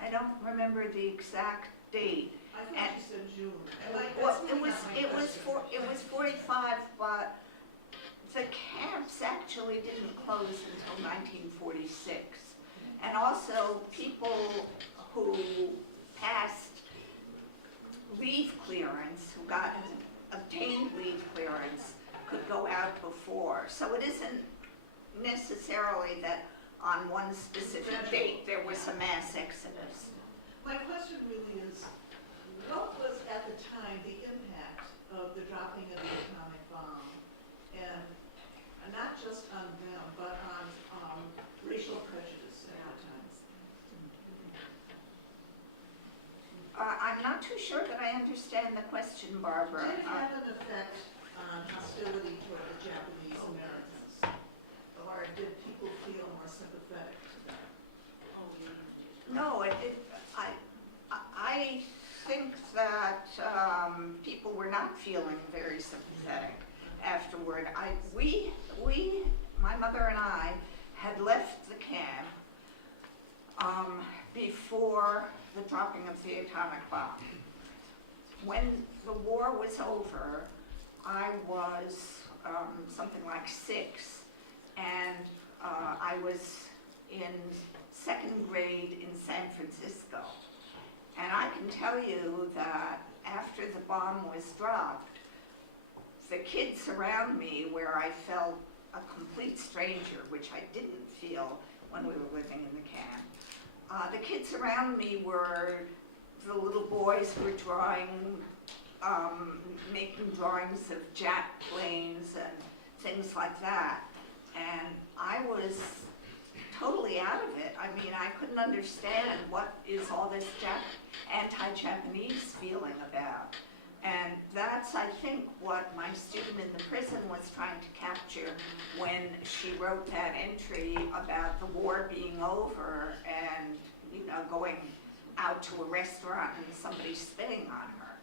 I don't remember the exact date. I thought you said June. Well, it was 45, but the camps actually didn't close until 1946. And also, people who passed leave clearance, who obtained leave clearance, could go out before. So it isn't necessarily that on one specific date there was a mass exodus. My question really is, what was at the time the impact of the dropping of the atomic bomb, and not just on them, but on racial prejudice at the time? I'm not too sure that I understand the question, Barbara. Did it have an effect on hostility toward the Japanese Americans? Or did people feel more sympathetic to them? No, I think that people were not feeling very sympathetic afterward. My mother and I had left the camp before the dropping of the atomic bomb. When the war was over, I was something like 6, and I was in 2nd grade in San Francisco. And I can tell you that after the bomb was dropped, the kids around me, where I felt a complete stranger, which I didn't feel when we were living in the camp, the kids around me were the little boys who were drawing, making drawings of jet planes and things like that. And I was totally out of it. I mean, I couldn't understand what is all this anti-Japanese feeling about. And that's, I think, what my student in the prison was trying to capture when she wrote that entry about the war being over and, going out to a restaurant and somebody spitting on her.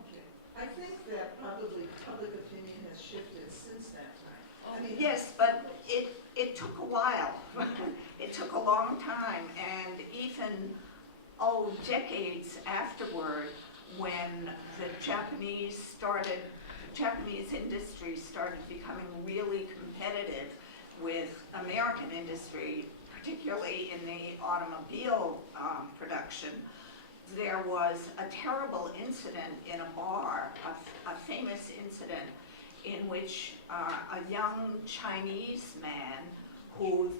Okay. I think that probably public opinion has shifted since that time. I mean, yes, but it took a while. It took a long time, and even, decades afterward, when the Japanese industry started becoming really competitive with American industry, particularly in the automobile production, there was a terrible incident in a bar, a famous incident in which a young Chinese man who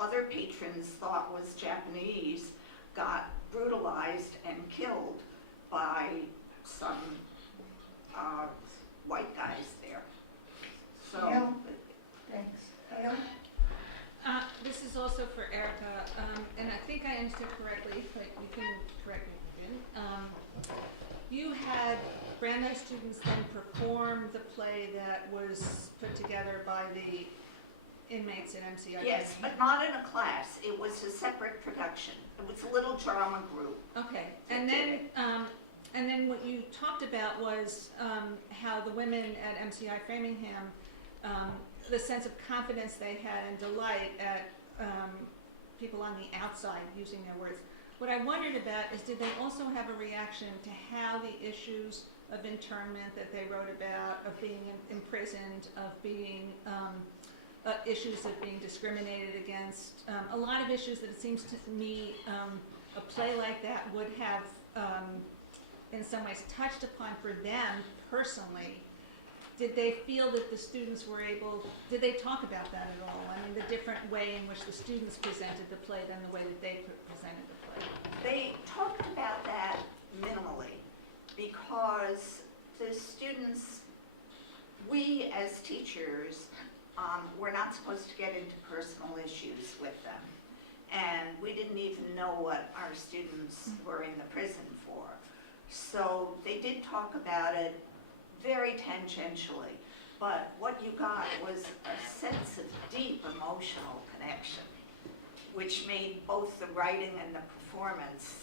other patrons thought was Japanese got brutalized and killed by some white guys there. So, Gail? Thanks. Gail? This is also for Erica, and I think I understood correctly, but you can correct me if you didn't. You had Brandeis students then perform the play that was put together by the inmates at MCI. yes, but not in a class. It was a separate production. It was a little drama group. Okay, and then what you talked about was how the women at MCI Framingham, the sense of confidence they had and delight at people on the outside using their words. What I wondered about is, did they also have a reaction to how the issues of internment that they wrote about, of being imprisoned, of being issues of being discriminated against, a lot of issues that it seems to me a play like that would have in some ways touched upon for them personally. Did they feel that the students were did they talk about that at all? I mean, the different way in which the students presented the play than the way that they presented the play. They talked about that minimally because the students, we as teachers, we're not supposed to get into personal issues with them. And we didn't even know what our students were in the prison for. So they did talk about it very tangentially, but what you got was a sense of deep emotional connection, which made both the writing and the performance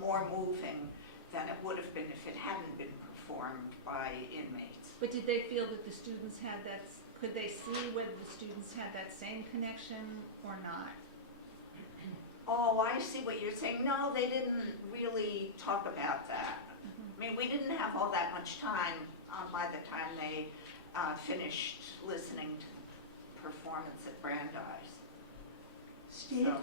more moving than it would have been if it hadn't been performed by inmates. But did they feel that the students had that, could they see whether the students had that same connection or not? Oh, I see what you're saying. No, they didn't really talk about that. I mean, we didn't have all that much time by the time they finished listening to the performance at Brandeis. Steve? So,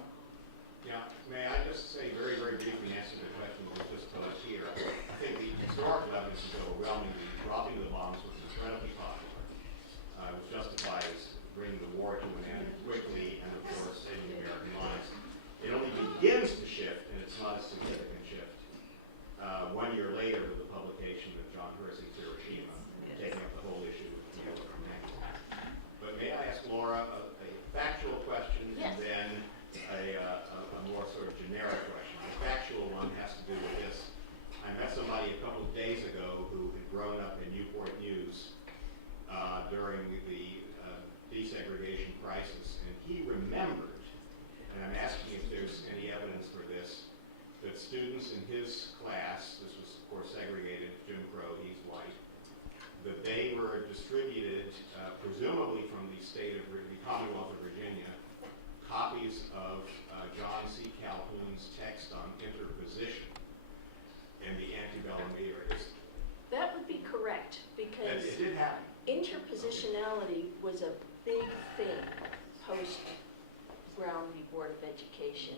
Yeah, may I just say very, very briefly answer the question that was just posed here. I think the historical evidence is overwhelming. The dropping of the bombs was incredibly popular. It was justified as bringing the war to an end quickly and, of course, saving American lives. It only begins to shift, and it's not a significant shift, 1 year later with the publication of John Hersey's Hiroshima, taking up the whole issue with the Oakland Manual. But may I ask Laura a factual question and then a more sort of generic question? The factual one has to do with this. I met somebody a couple of days ago who had grown up in Newport News during the desegregation crisis, and he remembered, and I'm asking if there's any evidence for this, that students in his class, this was of course segregated, Jim Crow, he's white, that they were distributed, presumably from the the Commonwealth of Virginia, copies of John C. Calhoun's text on interposition in the antebellum era. That would be correct, because It did happen. interpositionality was a big thing post-Brown v. Board of Education.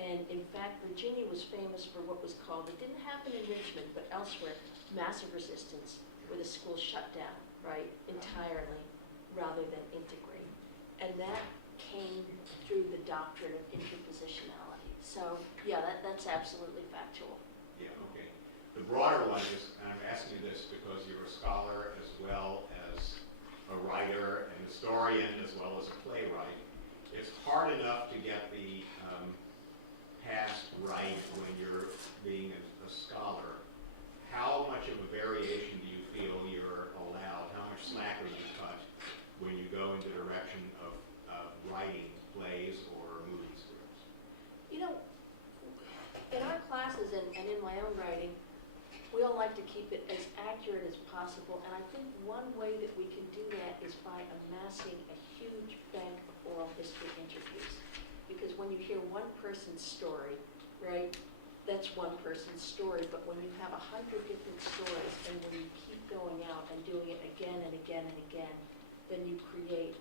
And in fact, Virginia was famous for what was called, it didn't happen in Richmond, but elsewhere, massive resistance, where the school shut down, right, entirely, rather than integrate. And that came through the doctrine of interpositionality. So, yeah, that's absolutely factual. Yeah, okay. The broader one is, and I'm asking you this because you're a scholar as well as a writer, an historian as well as a playwright. It's hard enough to get the past right when you're being a scholar. How much of a variation do you feel you're allowed? How much slack are you cut when you go into the direction of writing plays or movie scripts? You know, in our classes and in my own writing, we all like to keep it as accurate as possible, and I think one way that we can do that is by amassing a huge bank of oral history interviews. Because when you hear one person's story, right, that's one person's story, but when you have 100 different stories and when you keep going out and doing it again and again and again, then you create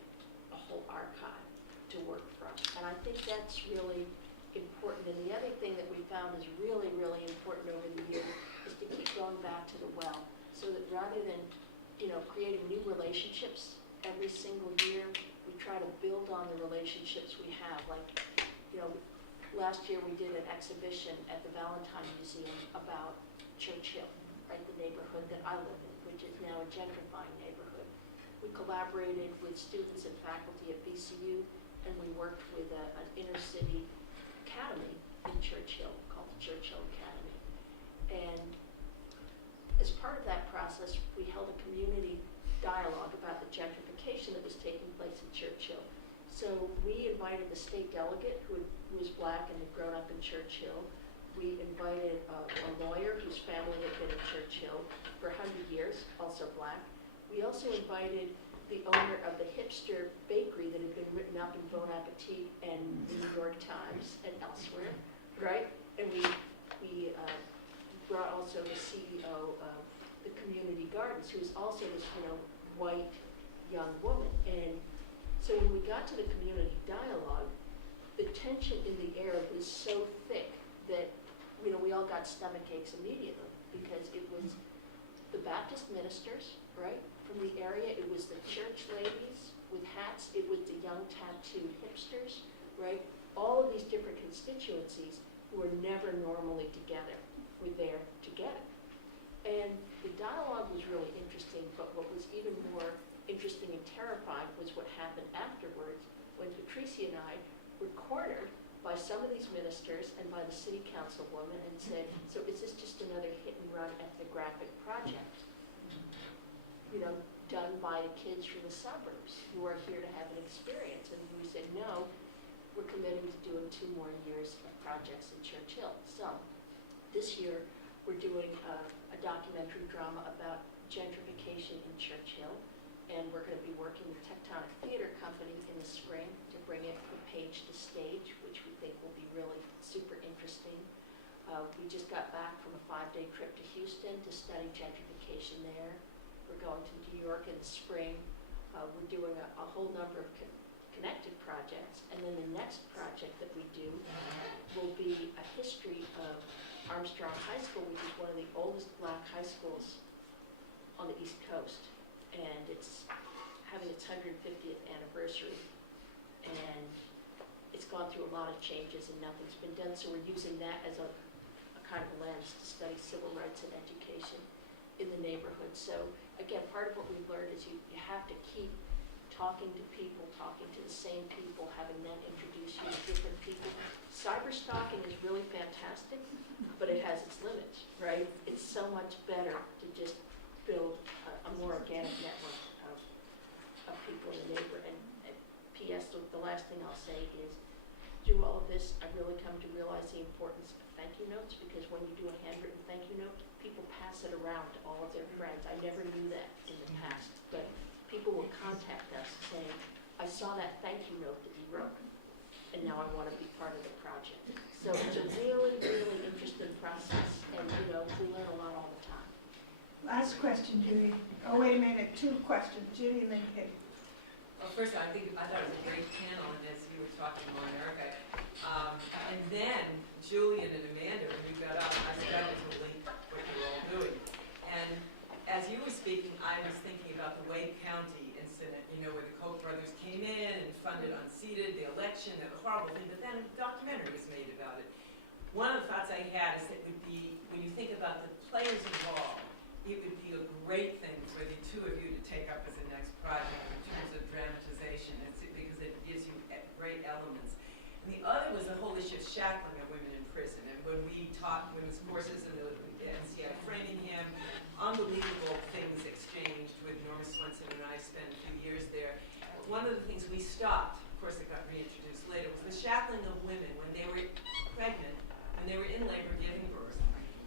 a whole archive to work from. And I think that's really important. And the other thing that we found is really, really important over the years is to keep going back to the well, so that rather than, creating new relationships every single year, we try to build on the relationships we have. Like, last year we did an exhibition at the Valentine Museum about Churchill, right, the neighborhood that I live in, which is now a gentrifying neighborhood. We collaborated with students and faculty at VCU, and we worked with an inner city academy in Churchill called the Churchill Academy. And as part of that process, we held a community dialogue about the gentrification that was taking place in Churchill. So we invited the state delegate who was black and had grown up in Churchill. We invited a lawyer whose family had been in Churchill for 100 years, also black. We also invited the owner of the hipster bakery that had been written up in Bon Appetit and the New York Times and elsewhere, right? And we brought also the CEO of the Community Gardens, who is also this, white young woman. And so when we got to the community dialogue, the tension in the air was so thick that, we all got stomach aches immediately, because it was the Baptist ministers, right, from the area, it was the church ladies with hats, it was the young tattooed hipsters, right? All of these different constituencies who were never normally together were there together. And the dialogue was really interesting, but what was even more interesting and terrifying was what happened afterwards, when Patricia and I were cornered by some of these ministers and by the city councilwoman and said, so is this just another hit and run ethnographic project, done by kids from the suburbs who are here to have an experience? And we said, no, we're committing to doing 2 more years of projects in Churchill. So this year, we're doing a documentary drama about gentrification in Churchill, and we're going to be working with Tectonic Theater Company in the spring to bring it from page to stage, which we think will be really super interesting. We just got back from a 5-day trip to Houston to study gentrification there. We're going to New York in the spring. We're doing a whole number of connected projects. And then the next project that we do will be a history of Armstrong High School, which is one of the oldest black high schools on the East Coast. And it's having its 150th anniversary. And it's gone through a lot of changes and nothing's been done. So we're using that as a kind of lens to study civil rights and education in the neighborhood. So again, part of what we've learned is you have to keep talking to people, talking to the same people, having them introduce you to different people. Cyber stalking is really fantastic, but it has its limits, right? It's so much better to just build a more organic network of people in the neighborhood. And P.S., the last thing I'll say is, through all of this, I've really come to realize the importance of thank you notes, because when you do a handwritten thank you note, people pass it around to all of their friends. I never knew that in the past, but people will contact us saying, I saw that thank you note that you wrote, and now I want to be part of the project. So it's a really, really interesting process, and we learn a lot all the time. Last question, Judy. Oh, wait a minute, 2 questions, Judy and then Katie. Well, first, I thought it was a great panel, and as you were talking more, Erica, and then Julian and Amanda, when you got up, I started to link what you were all doing. And as you were speaking, I was thinking about the Wake County incident, where the Koch brothers came in and funded unseated, the election, and the horrible thing, but then a documentary was made about it. One of the thoughts I had is that would be, when you think about the players involved, it would be a great thing for the 2 of you to take up as the next project in terms of dramatization, because it gives you great elements. And the other was the whole issue of shackling of women in prison. And when we taught women's courses in the MCI Framingham, unbelievable things exchanged with Norma Swenson and I spent a few years there. One of the things we stopped, of course it got reintroduced later, was the shackling of women when they were pregnant, when they were in labor giving birth.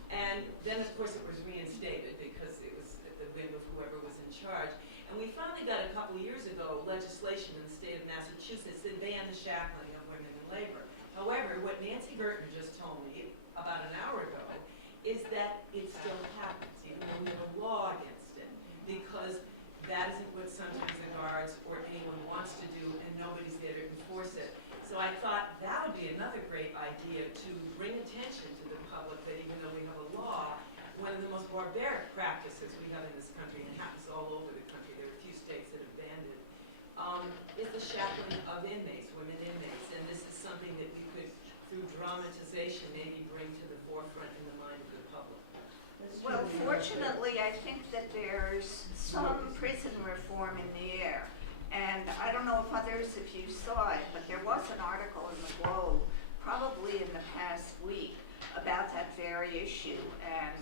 And then, of course, it was reinstated because it was at the whim of whoever was in charge. And we finally got, a couple of years ago, legislation in the state of Massachusetts that banned the shackling of women in labor. However, what Nancy Burton just told me about an hour ago is that it still happens, even though we have a law against it, because that isn't what sometimes the guards or anyone wants to do, and nobody's there to enforce it. So I thought that would be another great idea to bring attention to the public that even though we have a law, one of the most barbaric practices we have in this country, and it happens all over the country, there are a few states that have banned it, is the shackling of inmates, women inmates. And this is something that we could, through dramatization, maybe bring to the forefront in the mind of the public. Well, fortunately, I think that there's some prison reform in the air. And I don't know if you saw it, but there was an article in the Globe, probably in the past week, about that very issue. And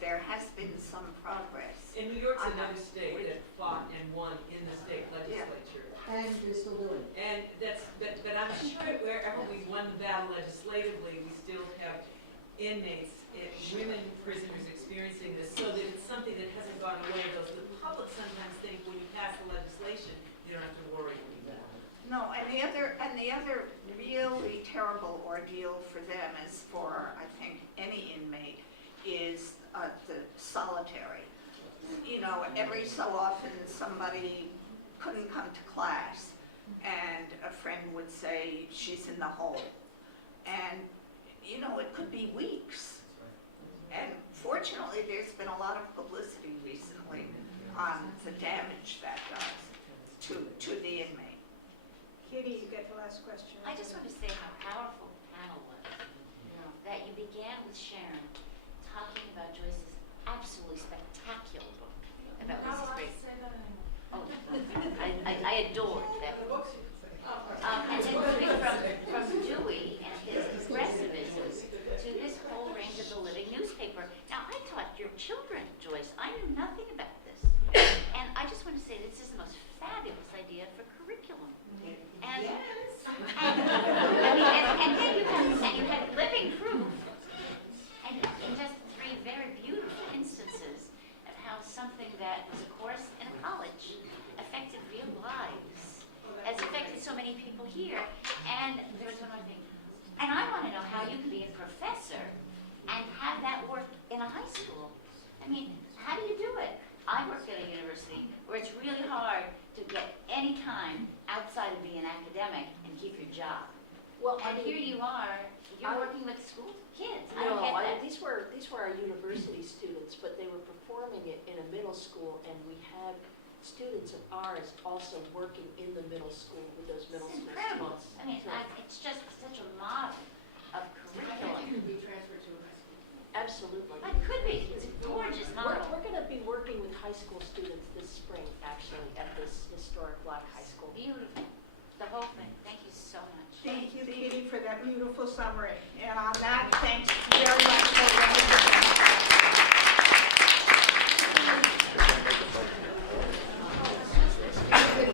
there has been some progress. In New York's another state that fought and won in the state legislature. And Bristol Village. And but I'm sure wherever we won the battle legislatively, we still have inmates, women prisoners experiencing this, so that it's something that hasn't gone away. Though the public sometimes think when you pass the legislation, you don't have to worry anymore. No, and the other really terrible ordeal for them, as for I think any inmate, is the solitary. Every so often somebody couldn't come to class, and a friend would say she's in the hole, and it could be weeks. And fortunately, there's been a lot of publicity recently on the damage that does to the inmate. Katie, you get the last question. I just want to say how powerful the panel was. That you began with Sharon talking about Joyce's absolutely spectacular book about Mrs. Briggs. Oh, I adored that book. And then moving from Dewey and his progressivism to this whole range of the living newspaper. Now, I taught your children, Joyce. I knew nothing about this. And I just want to say this is the most fabulous idea for curriculum. And, and then you had living proof, and in just 3 very beautiful instances of how something that was a course in a college affected real lives, has affected so many people here. And mean, how do you do it? I work at a university where it's really hard to get any time outside of being academic and keep your job. Well, And here you are, you're working with school kids. I don't get that. these were our university students, but they were performing it in a middle school, and we had students of ours also working in the middle school with those middle It's school incredible. students. I mean, it's just such a model of curriculum. be transferred to a high school. Absolutely. It could be, it's a gorgeous model. We're gonna be working with high school students this spring, actually, at this historic Black high school. Beautiful, the whole thing. Thank you so much. Thank you, Katie, for that beautiful summary. And on that, thanks very much for